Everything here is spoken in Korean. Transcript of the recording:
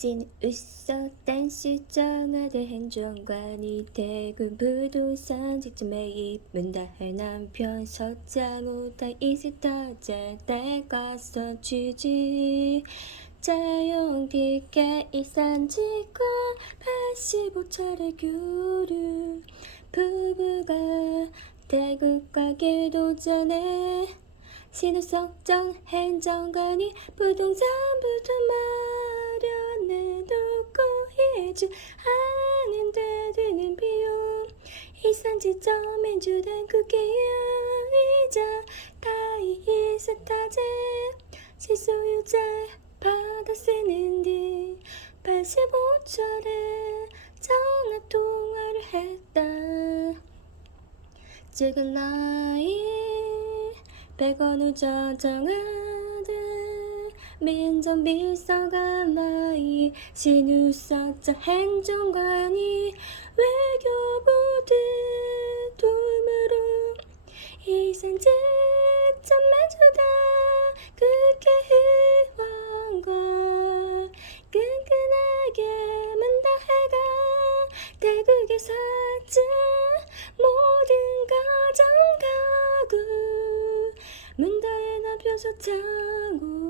진 웃었던 시정하대 행정관이 대구 부동산 직접 매입 문다할 남편 서장 우 다 있을 터제 내가 써주지. 자용 티켓 이산지과 85차례 교류. 부부가 대구 가길 도전해 신우석정 행정관이 부동산부터 해주 하는데 드는 비용 이산지점엔 주된 국회의자 다이이사 타제 실소유자 받아 쓰는 뒤 85차례 전화 통화를 했다. 지금 나이 백원 우전 정하듯 민정 비서가 나이 신우석정 행정관이 외교부 뒷도움으로 이산지점만 주다 국회 의원과 끈끈하게 문다해가 대국의 사자 모든 가정 가구 타고 가